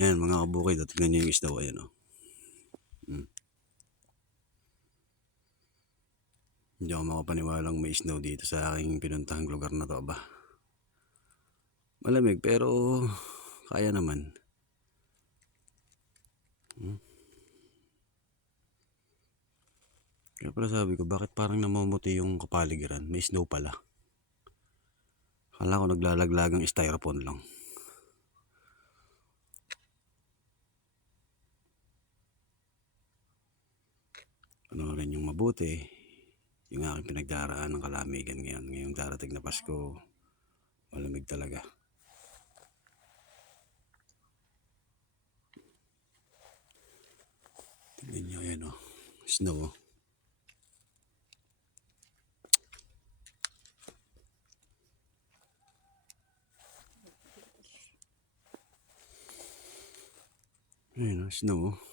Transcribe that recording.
Ayan mga kabukid, at tignan nyo yung isda, ayan o. Hindi ako makapaniwalang may snow dito sa aking pinuntahang lugar na to ba. Malamig pero kaya naman. Kaya pala sabi ko, bakit parang namumuti yung kapaligiran? May snow pala. Kala ko naglalaglagang styrofoam lang. Ano rin yung mabuti, yung aking pinagdaraan ng kalamigan ngayon. Ngayong darating na Pasko, malamig talaga. Tignan nyo, ayan o. Snow o. Ayan o, snow o.